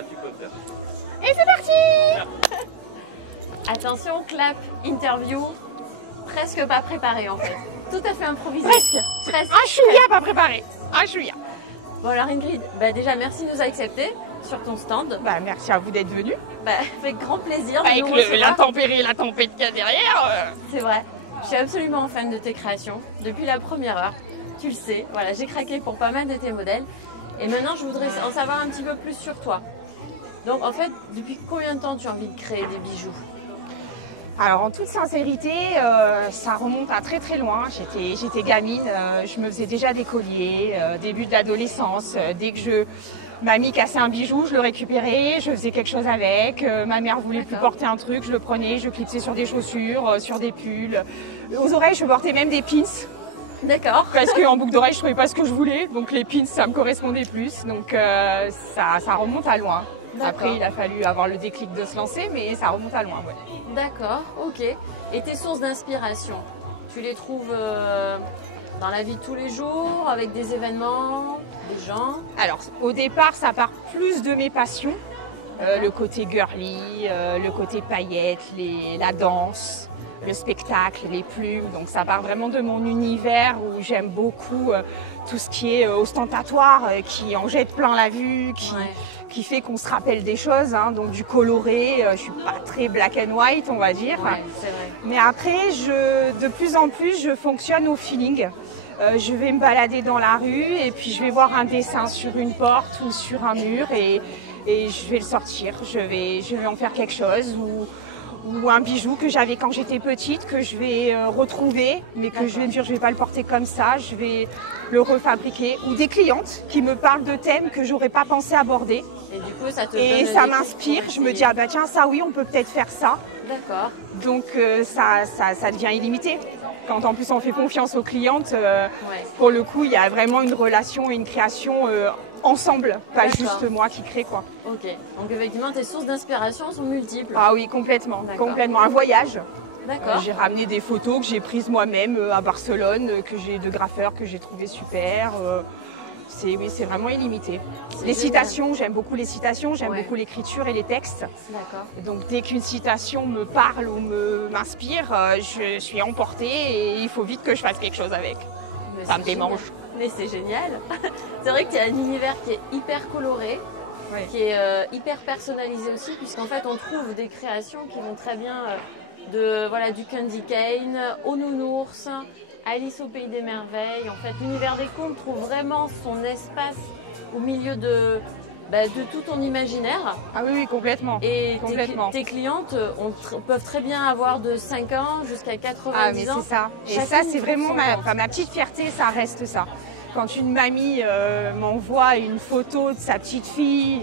Là, tu peux faire. Et c'est parti! Attention, clap, interview, presque pas préparé en fait. Tout à fait improvisé. Presque. Un chouïa pas préparé. Un chouïa. Bon alors Ingrid, bah déjà merci de nous accepter sur ton stand. Bah, merci à vous d'être venus. Bah, avec grand plaisir. de Avec nous recevoir. l'intempérie et la tempête qu'il y a derrière. C'est vrai. Je suis absolument fan de tes créations depuis la première heure. Tu le sais. Voilà, j'ai craqué pour pas mal de tes modèles. Et maintenant, je voudrais en savoir un petit peu plus sur toi. Donc, en fait, depuis combien de temps tu as envie de créer des bijoux? Alors en toute sincérité, ça remonte à très très loin. J'étais gamine, je me faisais déjà des colliers, début de l'adolescence. Dès que mamie cassait un bijou, je le récupérais, je faisais quelque chose avec. Ma mère voulait plus porter un truc, je le prenais, je clipsais sur des chaussures, sur des pulls. Aux oreilles, je portais même des pins. D'accord. Parce qu'en boucle d'oreille, je trouvais pas ce que je voulais. Donc les pins, ça me correspondait plus. Donc ça remonte à loin. Après, il a fallu avoir le déclic de se lancer, mais ça remonte à loin. Ouais. D'accord, ok. Et tes sources d'inspiration, tu les trouves dans la vie de tous les jours, avec des événements, des gens? Alors, au départ, ça part plus de mes passions. Le côté girly, le côté paillettes, la danse, le spectacle, les plumes. Donc ça part vraiment de mon univers où j'aime beaucoup tout ce qui est ostentatoire, qui en jette plein la vue, qui fait qu'on se rappelle des choses. Hein. Donc du coloré, je suis pas très black and white, on va dire. Ouais, c'est vrai. Mais après, de plus en plus, je fonctionne au feeling. Je vais me balader dans la rue et puis je vais voir un dessin sur une porte ou sur un mur et je vais le sortir. Je vais en faire quelque chose ou un bijou que j'avais quand j'étais petite, que je vais retrouver, mais que je vais me dire je vais pas le porter comme ça, je vais le refabriquer. Ou des clientes qui me parlent de thèmes que j'aurais pas pensé aborder. Et du coup, ça te Et donne ça des m'inspire, coups je me dis ah bah tiens ça oui on peut peut-être faire ça. D'accord. Donc ça devient illimité. Quand en plus on fait confiance aux clientes, Ouais. pour le coup il y a vraiment une relation et une création ensemble, pas D'accord. juste moi qui crée quoi. Ok. Donc effectivement, tes sources d'inspiration sont multiples. Ah oui complètement, D'accord. complètement. Un voyage. D'accord. J'ai ramené des photos que j'ai prises moi-même à Barcelone, que j'ai de graffeurs que j'ai trouvé super. C'est vraiment illimité. Les génial. citations, j'aime beaucoup les citations, j'aime Ouais. beaucoup l'écriture et les textes. D'accord. Donc dès qu'une citation me parle ou m'inspire, je suis emportée et il faut vite que je fasse quelque chose avec. Mais Ça c'est me démange. génial. Mais c'est génial. C'est vrai qu'il y a un univers qui est hyper coloré, Ouais. qui est hyper personnalisé aussi, puisqu'en fait on trouve des créations qui vont très bien du candy cane au nounours, Alice au pays des merveilles. En fait, l'univers des contes trouve vraiment son espace au milieu de tout ton imaginaire. Ah oui, complètement. Et Complètement. tes clientes peuvent très bien avoir de 5 ans jusqu'à 90 Ah mais ans. c'est ça. Et Chacune ça c'est trouve vraiment son compte. ma petite fierté, ça reste ça. Quand une mamie m'envoie une photo de sa petite fille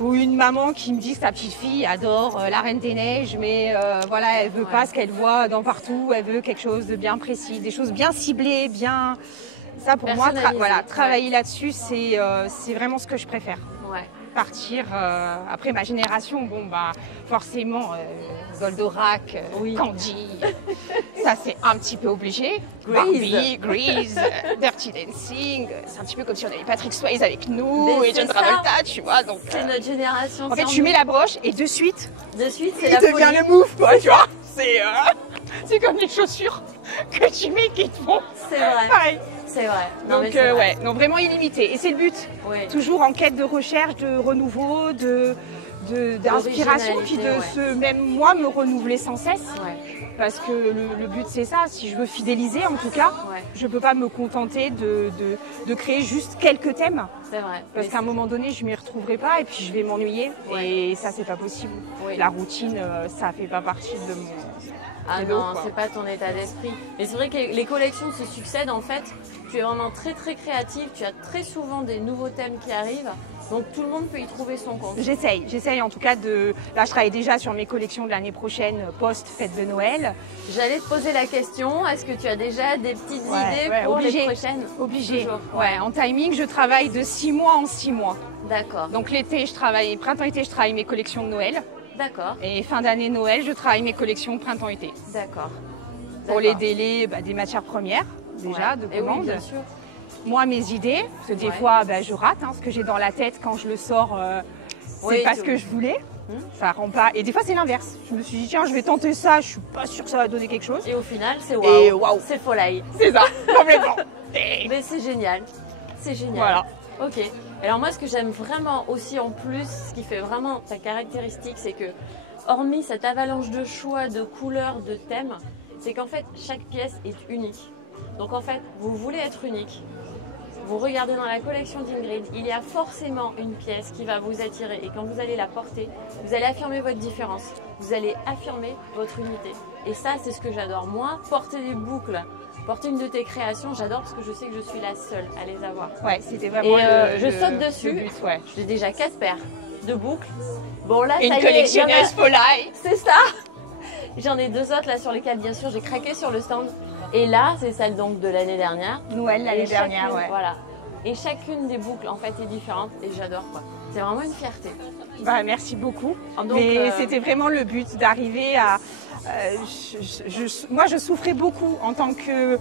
ou une maman qui me dit que sa petite fille adore la Reine des Neiges, mais voilà, elle veut pas ce qu'elle voit dans partout, elle veut quelque chose de bien précis, des choses bien ciblées, bien. Ça pour moi, Personnalisé, travailler là-dessus, c'est vraiment ce que je préfère. Ouais. Partir après ma génération, bon bah forcément Goldorak, Oui. Candy, ça c'est un petit peu obligé. Grease. Barbie, Grease, Dirty Dancing, c'est un petit peu comme si on avait Patrick Swayze avec nous Mais et c'est John ça. Travolta, tu vois. Donc C'est notre génération. en fait c'est tu en mets la broche et de suite nous. De suite, c'est il la devient folie. le move quoi, tu vois. C'est comme les chaussures que tu mets qui te font. C'est vrai. Pareil. C'est vrai. Non, mais Donc c'est vrai. ouais, non vraiment illimité. Et c'est le but. Oui. Toujours en quête de recherche, de renouveau, d'inspiration, puis de D'originalité, même moi me renouveler sans cesse. Ouais. Parce que le but c'est ça, si je veux fidéliser en tout cas, Ouais. je peux pas me contenter de créer juste quelques thèmes. C'est vrai. Parce Mais qu'à un moment donné, je m'y retrouverai pas et puis je vais m'ennuyer. Ouais. Et ça, c'est pas possible. Oui. La routine, ça fait pas partie de mon. Ah cadeau, non, quoi. c'est pas ton état d'esprit. Mais c'est vrai que les collections se succèdent en fait. Tu es vraiment très très créative. Tu as très souvent des nouveaux thèmes qui arrivent. Donc tout le monde peut y trouver son compte. J'essaye en tout cas de. Là, je travaille déjà sur mes collections de l'année prochaine, post-fête de Noël. J'allais te poser la question, est-ce que tu as déjà des petites idées pour obligé. les prochaines? Obligé. Toujours. Ouais, en timing, je travaille de 6 mois en 6 mois. D'accord, Donc l'été, je travaille, printemps-été, je travaille mes collections de Noël. d'accord, Et fin d'année Noël, je travaille mes collections printemps-été. d'accord. Pour les D'accord. délais des matières premières, déjà, Ouais. de Et oui, commande. bien sûr. Moi, mes idées, parce que des Ouais. fois, je rate ce que j'ai dans la tête quand je le sors. c'est pas ce que je voulais. Ça rend pas. Et des fois, c'est l'inverse. Je me suis dit, tiens, je vais tenter ça, je suis pas sûre que ça va donner quelque chose. Et au final, c'est Et waouh. C'est Folai. C'est ça, complètement. Mais c'est génial. C'est génial. Voilà. Ok. Alors moi, ce que j'aime vraiment aussi en plus, ce qui fait vraiment sa caractéristique, c'est que, hormis cette avalanche de choix, de couleurs, de thèmes, c'est qu'en fait, chaque pièce est unique. Donc en fait, vous voulez être unique. Vous regardez dans la collection d'Ingrid, il y a forcément une pièce qui va vous attirer. Et quand vous allez la porter, vous allez affirmer votre différence. Vous allez affirmer votre unité. Et ça, c'est ce que j'adore. Moi, porter des boucles, porter une de tes créations, j'adore parce que je sais que je suis la seule à les avoir. Ouais, c'était vraiment je saute dessus. Le but, ouais. J'ai déjà 4 paires de boucles. Bon là, une ça y est, collectionneuse Folai. C'est ça. J'en ai 2 autres là sur lesquelles, bien sûr, j'ai craqué sur le stand. Et là, c'est celle donc de l'année dernière. Noël l'année dernière, ouais. Voilà. Et chacune des boucles, en fait, est différente et j'adore quoi. C'est vraiment une fierté. Bah, merci beaucoup. Donc, mais c'était vraiment le but d'arriver à... moi, je souffrais beaucoup en tant que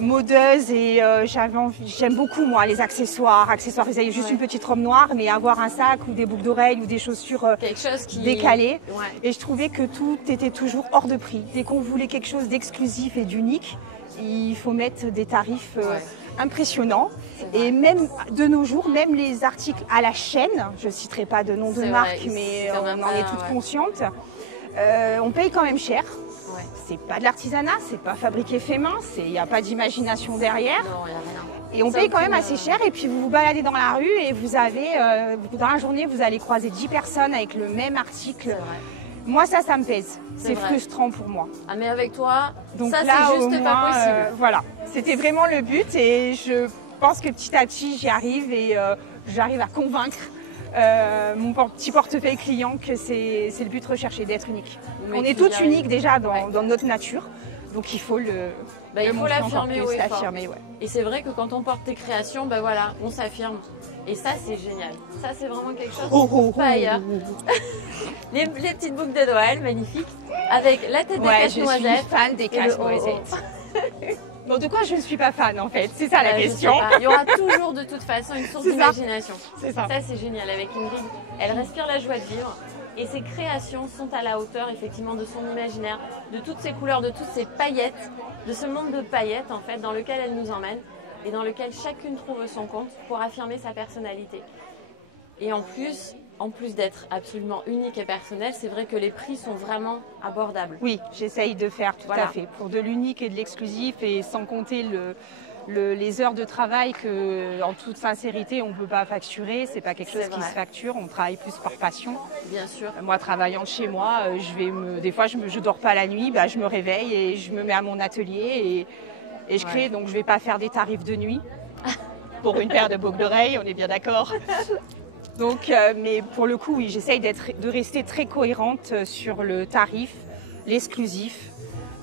modeuse et j'aime beaucoup, moi, les accessoires. Vous avez juste une petite robe noire, mais avoir un sac ou des boucles d'oreilles ou des chaussures quelque chose qui... décalées. Ouais. Et je trouvais que tout était toujours hors de prix. Dès qu'on voulait quelque chose d'exclusif et d'unique, il faut mettre des tarifs impressionnants. Et même de nos jours, même les articles à la chaîne, je ne citerai pas de nom de marque, mais on en est toutes conscientes, on paye quand même cher. Ouais. C'est pas de l'artisanat, c'est pas fabriqué fait main, il n'y a pas d'imagination derrière. Non, il n'y a rien. Et on paye quand même assez cher. Et puis vous vous baladez dans la rue et vous avez, dans la journée, vous allez croiser 10 personnes avec le même article. Moi, ça me pèse. C'est frustrant pour moi. Ah, mais avec toi, donc ça, là, c'est juste pas possible. Voilà, c'était vraiment le but et je pense que petit à petit, j'y arrive et j'arrive à convaincre mon petit portefeuille client que c'est le but recherché, d'être unique. On est toutes uniques déjà dans notre nature, donc il faut il faut l'affirmer haut et fort. Ouais. Et c'est vrai que quand on porte tes créations, ben voilà, on s'affirme. Et ça, c'est génial. Ça, c'est vraiment quelque chose pas ailleurs. Les petites boucles de Noël, magnifiques, avec la tête de cache-noisette. Je suis fan des cache-noisettes. Bon, de quoi je ne suis pas fan en fait? C'est ça la question. Il y aura toujours de toute façon une source d'imagination. C'est ça. Ça, c'est génial avec Ingrid. Elle respire la joie de vivre. Et ses créations sont à la hauteur effectivement de son imaginaire, de toutes ces couleurs, de toutes ces paillettes, de ce monde de paillettes en fait dans lequel elle nous emmène et dans lequel chacune trouve son compte pour affirmer sa personnalité. Et en plus d'être absolument unique et personnelle, c'est vrai que les prix sont vraiment abordables. Oui, j'essaye de faire tout à fait pour de l'unique et de l'exclusif et sans compter les heures de travail que, en toute sincérité, on ne peut pas facturer. C'est pas quelque chose qui se facture. On travaille plus par passion. Bien sûr. Moi, travaillant de chez moi, des fois, je dors pas la nuit. Je me réveille et je me mets à mon atelier et je crée. Donc, je vais pas faire des tarifs de nuit pour une paire de boucles d'oreilles. On est bien d'accord. Donc, mais pour le coup, oui, j'essaye de rester très cohérente sur le tarif, l'exclusif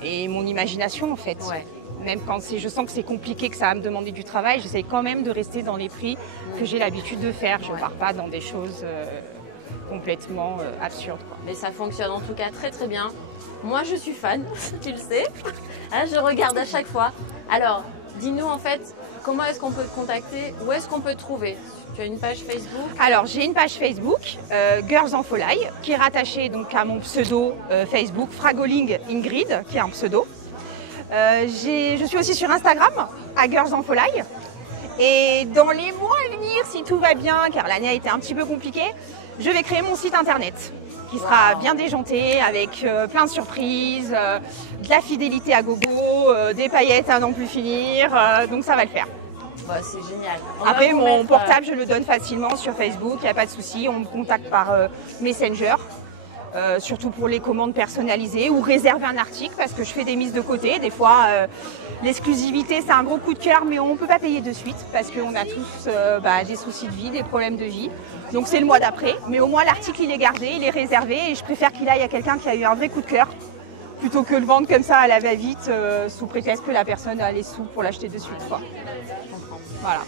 et mon imagination en fait. Ouais. Même quand je sens que c'est compliqué, que ça va me demander du travail, j'essaye quand même de rester dans les prix que j'ai l'habitude de faire. Je ne pars pas dans des choses complètement absurdes. Mais ça fonctionne en tout cas très très bien. Moi je suis fan, tu le sais. Je regarde à chaque fois. Alors, dis-nous en fait, comment est-ce qu'on peut te contacter? Où est-ce qu'on peut te trouver? Tu as une page Facebook? Alors, j'ai une page Facebook, Girls en Folai, qui est rattachée donc à mon pseudo Facebook, Fragoling Ingrid, qui est un pseudo. Je suis aussi sur Instagram, à Girls en Folai. Et dans les mois à venir, si tout va bien, car l'année a été un petit peu compliquée, je vais créer mon site internet qui sera bien déjanté avec plein de surprises, de la fidélité à gogo, des paillettes à n'en plus finir, donc ça va le faire. C'est génial. Après, mon portable, je le donne facilement sur Facebook, il n'y a pas de souci, on me contacte par Messenger. Surtout pour les commandes personnalisées ou réserver un article parce que je fais des mises de côté. Des fois, l'exclusivité, c'est un gros coup de cœur, mais on ne peut pas payer de suite parce qu'on a tous des soucis de vie, des problèmes de vie. Donc c'est le mois d'après, mais au moins l'article, il est gardé, il est réservé et je préfère qu'il aille à quelqu'un qui a eu un vrai coup de cœur plutôt que le vendre comme ça à la va-vite sous prétexte que la personne a les sous pour l'acheter de suite. Quoi. Je comprends. Voilà.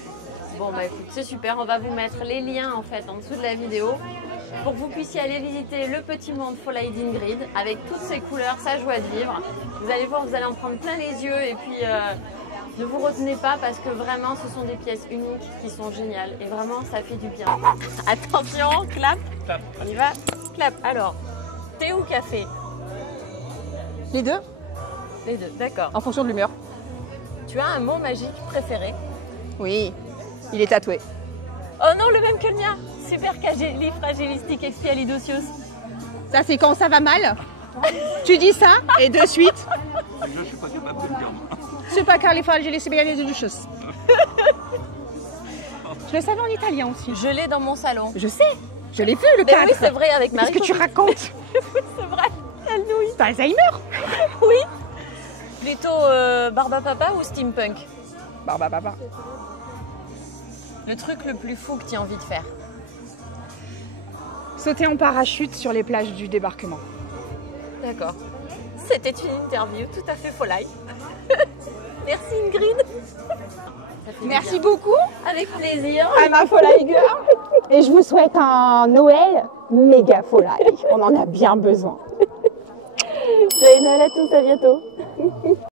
Bon, écoute, c'est super. On va vous mettre les liens en fait en dessous de la vidéo pour que vous puissiez aller visiter le petit monde Folai d'Ingrid avec toutes ses couleurs, sa joie de vivre. Vous allez voir, vous allez en prendre plein les yeux et puis ne vous retenez pas parce que vraiment ce sont des pièces uniques qui sont géniales et vraiment ça fait du bien. Attention, clap. clap. On y va. Clap. Alors, thé ou café? Les deux, Les deux, d'accord. en fonction de l'humeur. Tu as un mot magique préféré? Oui, il est tatoué. Oh non, le même que le mien. Supercalifragilisticexpialidocious. Ça, c'est quand ça va mal. Tu dis ça et de suite. Déjà, je suis pas capable de le dire. Moi. Supercalifragilisticexpialidocious. Je le savais en italien aussi. Je l'ai dans mon salon. Je sais, je l'ai vu le Mais cadre. oui, c'est vrai, avec Marie. Qu'est-ce que tu racontes? C'est vrai. Elle nouille. T'as Alzheimer? Oui. Plutôt Barba Papa ou Steampunk? Barba papa. Le truc le plus fou que tu as envie de faire? Sauter en parachute sur les plages du débarquement. D'accord. C'était une interview tout à fait folie. Merci Ingrid. Ça fait Merci du bien. beaucoup Avec plaisir. à ma folie girl. Et je vous souhaite un Noël méga folie. On en a bien besoin. Joyeux Noël à tous, à bientôt.